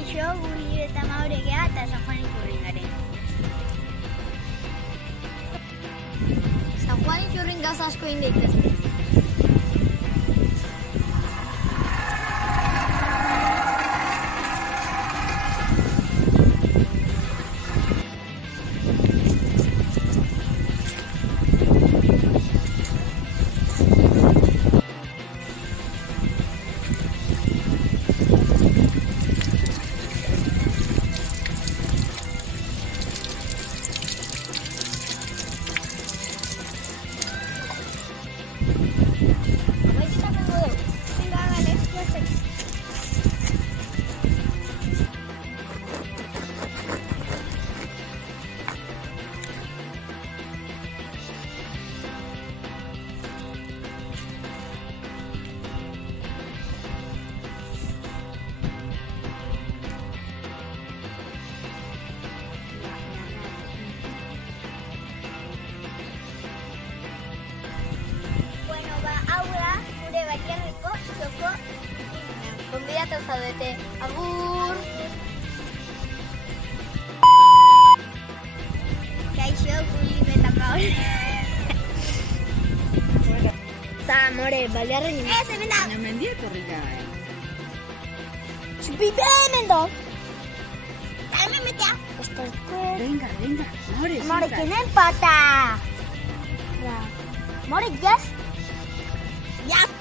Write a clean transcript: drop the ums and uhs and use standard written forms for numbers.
Kaixo, guri eta mauregea eta San Juan Iturringaren. San Juan Iturrin gauza asko egin daitezke. Gonbidatu zaudete. Agur! Kaixo, guri eta maure. Eta, more, baldearren Ez, hemen da! Baina mendia etorri gara, Txupite hemen do! Hemen metea! Venga, more, More, zinta. ¿quién empata? More, yes. Ya